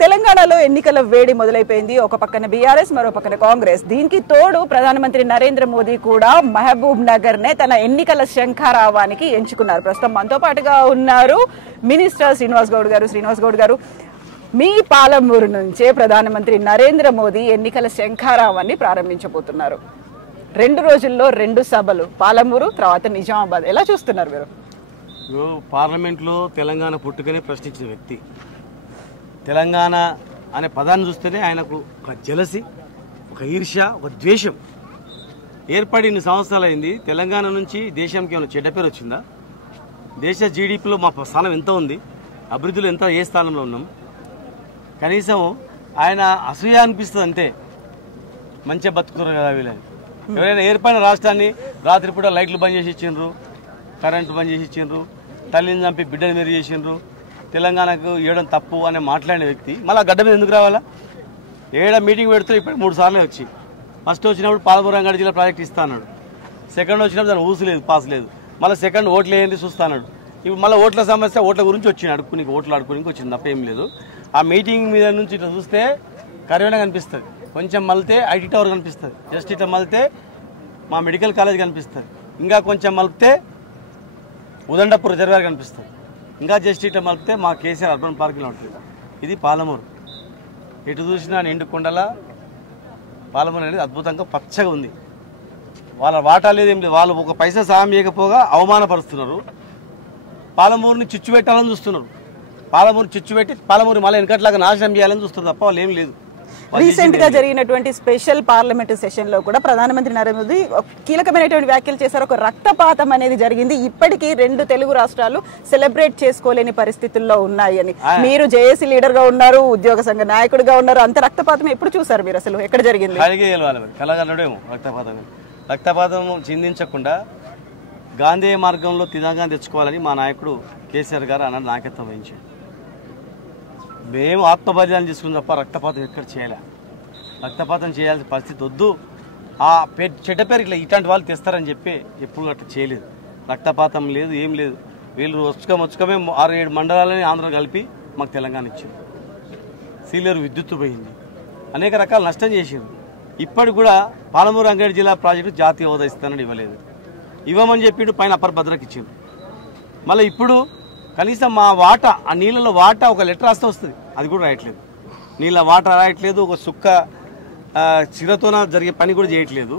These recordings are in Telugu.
తెలంగాణలో ఎన్నికల వేడి మొదలైపోయింది. ఒక పక్కన బీఆర్ఎస్, మరో పక్కన కాంగ్రెస్. దీనికి తోడు ప్రధానమంత్రి నరేంద్ర మోదీ కూడా మహబూబ్ నగర్ నే తన ఎన్నికల శంఖారావానికి ఎంచుకున్నారు. ప్రస్తుతం మనతో పాటుగా ఉన్నారు మినిస్టర్ శ్రీనివాస్ గౌడ్ గారు. శ్రీనివాస్ గౌడ్ గారు, మీ పాలమూరు నుంచే ప్రధానమంత్రి నరేంద్ర మోదీ ఎన్నికల శంఖారావాన్ని ప్రారంభించబోతున్నారు. 2 రోజుల్లో 2 సభలు, పాలమూరు తర్వాత నిజామాబాద్. ఎలా చూస్తున్నారు మీరు? పార్లమెంట్లో తెలంగాణ పుట్టుకనే ప్రశ్నించిన వ్యక్తి. తెలంగాణ అనే పదాన్ని చూస్తేనే ఆయనకు ఒక జలసి, ఒక ఈర్ష్య, ఒక ద్వేషం ఏర్పడి ఇన్ని సంవత్సరాలు అయింది. తెలంగాణ నుంచి దేశానికి ఏమైనా చెడ్డ పేరు వచ్చిందా? దేశ జీడిపిలో మా స్థానం ఎంత ఉంది? అభివృద్ధిలో ఎంత, ఏ స్థానంలో ఉన్నాం? కనీసం ఆయన అసూయ అనిపిస్తుంది అంతే. మంచిగా బతుకుతున్నారు కదా వీళ్ళని. ఎవరైనా ఏర్పడిన రాష్ట్రాన్ని రాత్రిపూట లైట్లు బంద్ చేసి ఇచ్చిండ్రు, కరెంటు బంద్ చేసి ఇచ్చిండ్రు, తల్లిని చంపి బిడ్డని మీరు చేసిండ్రు, తెలంగాణకు ఇవ్వడం తప్పు అని మాట్లాడిన వ్యక్తి మళ్ళీ గడ్డ మీద ఎందుకు రావాలా? మీటింగ్ పెడుతూ ఇప్పుడు 3 సార్లు వచ్చి, ఫస్ట్ వచ్చినప్పుడు పాలమూరు రంగారెడ్డి జిల్లా ప్రాజెక్ట్ ఇస్తా అన్నాడు. సెకండ్ వచ్చినప్పుడు దాని ఊసు లేదు, పాస్ లేదు. మళ్ళీ సెకండ్ ఓట్లు వేయండి చూస్తా అన్నాడు. ఇప్పుడు మళ్ళీ ఓట్ల సమస్య, ఓట్ల గురించి వచ్చింది, ఓట్లు ఆడుకునికి వచ్చింది తప్ప ఏం లేదు. ఆ మీటింగ్ మీద నుంచి ఇట్లా చూస్తే కరివేనా కనిపిస్తుంది, కొంచెం మలితే ఐటీ టవర్ కనిపిస్తుంది, జస్ట్ ఇట్లా మలితే మా మెడికల్ కాలేజ్ కనిపిస్తుంది, ఇంకా కొంచెం మలిపితే ఉదండపూర్ రిజర్వేర్ కనిపిస్తుంది, ఇంకా జస్ట్ ఇట్లా మలిపితే మా కేసీఆర్ అర్బన్ పార్కులో ఉంటుంది. ఇది పాలమూరు. ఎటు చూసినా నిండు కొండల పాలమూరు అనేది అద్భుతంగా పచ్చగా ఉంది. వాళ్ళ వాటా లేదు, ఏం లేదు. వాళ్ళు ఒక పైసా సాయం చేయకపోగా అవమానపరుస్తున్నారు. పాలమూరుని చిచ్చు పెట్టాలని చూస్తున్నారు. పాలమూరు చిచ్చు పెట్టి పాలమూరు మళ్ళీ వెనకట్లాగా నాశనం చేయాలని చూస్తున్నారు తప్ప వాళ్ళు ఏం లేదు. రీసెంట్ గా జరిగినటువంటి స్పెషల్ పార్లమెంటరీ సెషన్ లో కూడా ప్రధానమంత్రి నరేంద్ర మోదీ కీలకమైనటువంటి వ్యాఖ్యలు చేశారు. ఒక రక్తపాతం అనేది జరిగింది. ఇప్పటికీ 2 తెలుగు రాష్ట్రాలు సెలబ్రేట్ చేసుకోలేని పరిస్థితుల్లో ఉన్నాయి అని. మీరు జేఏసీ లీడర్ గా ఉన్నారు, ఉద్యోగ సంఘ నాయకుడిగా ఉన్నారు. అంత రక్తపాతం ఎప్పుడు చూసారు మీరు? అసలు ఎక్కడ జరిగింది? కలగనడేమో రక్తపాతం చిందించకుండా గాంధీ మార్గంలో తిరంగా తెచ్చుకోవాలని మా నాయకుడు కేసీఆర్ గారు అన్న నాయకత్వం వహించాడు. మేము ఆత్మబలిదానం చేసుకుని తప్ప రక్తపాతం ఎక్కడ చేయలే. రక్తపాతం చేయాల్సిన పరిస్థితి వద్దు. ఆ చెడ్డ పేరు ఇట్లాంటి వాళ్ళు తెస్తారని చెప్పి ఎప్పుడు అట్లా చేయలేదు. రక్తపాతం లేదు, ఏం లేదు. వీళ్ళు వచ్చుకమే 6-7 మండలాలని ఆంధ్ర కలిపి మాకు తెలంగాణ ఇచ్చారు. సీలేరు విద్యుత్తు పోయింది, అనేక రకాల నష్టం చేసారు. ఇప్పటికి కూడా పాలమూరు రంగారెడ్డి జిల్లా ప్రాజెక్టు జాతీయ హోదా ఇస్తానని ఇవ్వలేదు. ఇవ్వమని చెప్పిండు, పైన అప్పర్ భద్రకు ఇచ్చారు. మళ్ళీ ఇప్పుడు కనీసం మా వాటా, ఆ నీళ్ళలో వాటా ఒక లెటర్ రాస్తే వస్తుంది, అది కూడా రాయట్లేదు. నీళ్ళ వాటా రాయట్లేదు, ఒక సుక్క చిరతోన జరిగే పని కూడా చేయట్లేదు.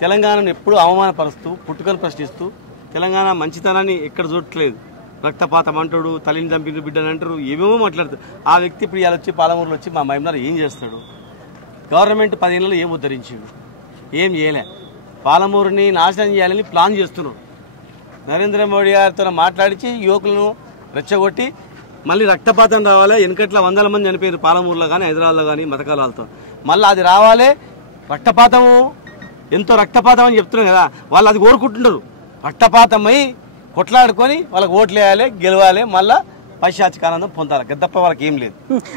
తెలంగాణను ఎప్పుడు అవమానపరుస్తూ, పుట్టుకను ప్రశ్నిస్తూ, తెలంగాణ మంచితనాన్ని ఎక్కడ చూడట్లేదు. రక్తపాతం అంటాడు, తల్లిని చంపిన బిడ్డని అంటారు, ఏమేమో మాట్లాడతాడు. ఆ వ్యక్తి ఇప్పుడు ఇలా వచ్చి పాలమూరులో వచ్చి మా మహిమలో ఏం చేస్తాడు? గవర్నమెంట్ 10 ఏళ్ళలో ఏం ఉద్ధరించింది? ఏం చేయలే. పాలమూరుని నాశనం చేయాలని ప్లాన్ చేస్తున్నాడు. నరేంద్ర మోడీ గారితో మాట్లాడించి యువకులను రెచ్చగొట్టి మళ్ళీ రక్తపాతం రావాలి. వెనకట్ల 100 మంది చనిపోయారు పాలమూరులో కానీ హైదరాబాద్లో కానీ మతకాలతో. మళ్ళీ అది రావాలి. రక్తపాతము ఎంతో రక్తపాతం అని చెప్తున్నారు కదా, వాళ్ళు అది కోరుకుంటున్నారు. రక్తపాతమై కొట్లాడుకొని వాళ్ళకి ఓట్లు వేయాలి, గెలవాలి, మళ్ళీ పైశాచికానందం పొందాలి. గద్దప్ప వాళ్ళకి ఏం లేదు.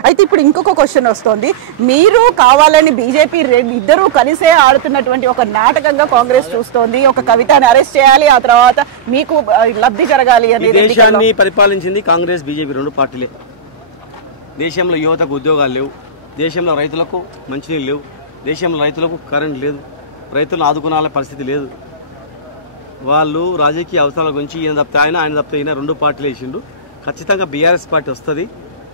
అయితే ఇప్పుడు ఇంకొక క్వశ్చన్ వస్తుంది. మీరు కావాలని బీజేపీ ఇద్దరు కలిసే ఆడుతున్నటువంటి ఒక నాటకంగా కాంగ్రెస్ చూస్తోంది. ఒక కవితని అరెస్ట్ చేయాలి, ఆ తర్వాత మీకు లబ్ధి జరగాలి అని. దేశాన్ని పరిపాలించింది కాంగ్రెస్, బీజేపీ 2 పార్టీలే. దేశంలో యువతకు ఉద్యోగాలు లేవు, దేశంలో రైతులకు మంచినీళ్ళు లేవు, దేశంలో రైతులకు కరెంట్ లేదు, రైతులను ఆదుకునే పరిస్థితి లేదు. వాళ్ళు రాజకీయ అవసరాల గురించి ఈయన తప్పితే ఆయన తప్పితే ఈయన 2 పార్టీలు వేసిండు. ఖచ్చితంగా బీఆర్ఎస్ పార్టీ వస్తుంది.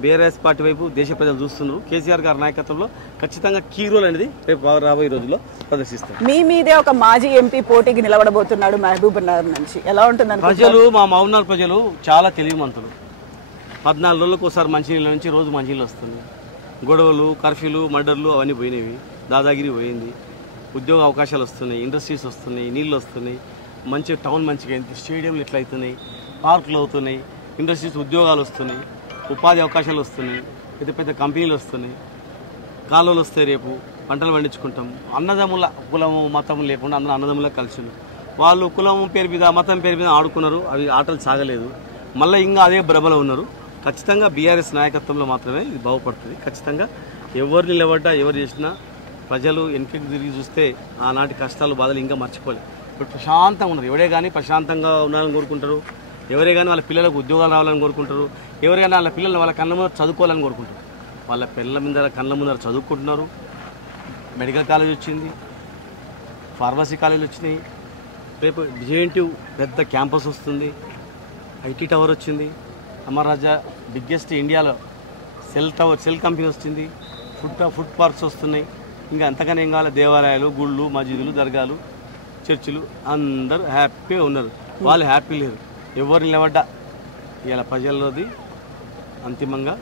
బీఆర్ఎస్ పార్టీ వైపు దేశ ప్రజలు చూస్తున్నారు. కేసీఆర్ గారి నాయకత్వంలో ఖచ్చితంగా కీ రోల్ అనేది రేపు రాబోయే రోజుల్లో ప్రదర్శిస్తారు. మీ మీదే ఒక మాజీ ఎంపీ పోటీకి నిలబడబోతున్నాడు మహబూబ్ నగర్ నుంచి. ఎలా ఉంటుంది? ప్రజలు, మా మహబూబ్నగర్ ప్రజలు చాలా తెలివిమంతులు. 14 రోజులకు ఒకసారి మంచినీళ్ళ నుంచి రోజు మంచినీళ్ళు వస్తుంది. గొడవలు, కర్ఫ్యూలు, మర్డర్లు అవన్నీ పోయినవి. దాదాగిరి పోయింది. ఉద్యోగ అవకాశాలు వస్తున్నాయి, ఇండస్ట్రీస్ వస్తున్నాయి, నీళ్ళు వస్తున్నాయి, మంచి టౌన్ మంచిగా అయింది, స్టేడియంలు ఎట్లా అవుతున్నాయి, పార్కులు అవుతున్నాయి, ఇండస్ట్రీస్ ఉద్యోగాలు వస్తున్నాయి, ఉపాధి అవకాశాలు వస్తున్నాయి, పెద్ద పెద్ద కంపెనీలు వస్తున్నాయి, కాలువలు వస్తాయి. రేపు పంటలు పండించుకుంటాం. అన్నదమ్ముల కులము మతం లేకుండా అందరూ అన్నదమ్ములా కలిసి వాళ్ళు కులం పేరు మీద, మతం పేరు మీద ఆడుకున్నారు. అవి ఆటలు సాగలేదు. మళ్ళీ ఇంకా అదే భ్రమలో ఉన్నారు. ఖచ్చితంగా బీఆర్ఎస్ నాయకత్వంలో మాత్రమే ఇది బాగుపడుతుంది. ఖచ్చితంగా ఎవరు నిలబడ్డా, ఎవరు చేసినా ప్రజలు వెనక్కి తిరిగి చూస్తే ఆనాటి కష్టాలు, బాధలు ఇంకా మర్చిపోలేదు. ఇప్పుడు ప్రశాంతంగా ఉన్నారు. ఎవడే కానీ ప్రశాంతంగా ఉండాలని కోరుకుంటారు. ఎవరే కానీ వాళ్ళ పిల్లలకు ఉద్యోగాలు రావాలని కోరుకుంటారు. ఎవరైనా వాళ్ళ పిల్లలు వాళ్ళ కన్న చదువుకోవాలని కోరుకుంటారు. వాళ్ళ పిల్లల ముందర కళ్ళ ముందర చదువుకుంటున్నారు. మెడికల్ కాలేజ్ వచ్చింది, ఫార్మసీ కాలేజీలు వచ్చినాయి, రేపు జేఎన్టీయూ పెద్ద క్యాంపస్ వస్తుంది, ఐటీ టవర్ వచ్చింది, అమర్ రాజా బిగ్గెస్ట్ ఇండియాలో సెల్ కంపెనీ వచ్చింది, ఫుడ్ పార్క్స్ వస్తున్నాయి. ఇంకా అంతగానే ఏం కావాలి? దేవాలయాలు, గుళ్ళు, మసీదులు, దర్గాలు, చర్చిలు, అందరూ హ్యాపీగా ఉన్నారు. వాళ్ళు హ్యాపీ లేరు. ఎవరు నిలబడ్డా ఇలా ప్రజల్లోది అంతిమంగా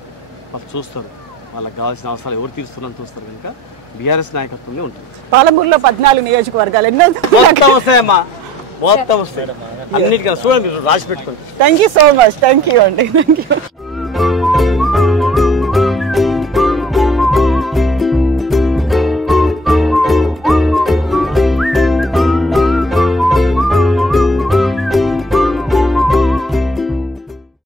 వాళ్ళు చూస్తారు. వాళ్ళకి కావాల్సిన అవసరాలు ఎవరు తీరుస్తున్నారని చూస్తారు. కనుక బీఆర్ఎస్ నాయకత్వంలో ఉంటుంది. పాలమూరులో 14 నియోజకవర్గాలు ఎన్నో వస్తాయమ్మా, మొత్తం వస్తాయి. అన్నిటికన్నా చూడండి, రాసి పెట్టుకోండి. Thank you so much. Thank you అండి. Thank you.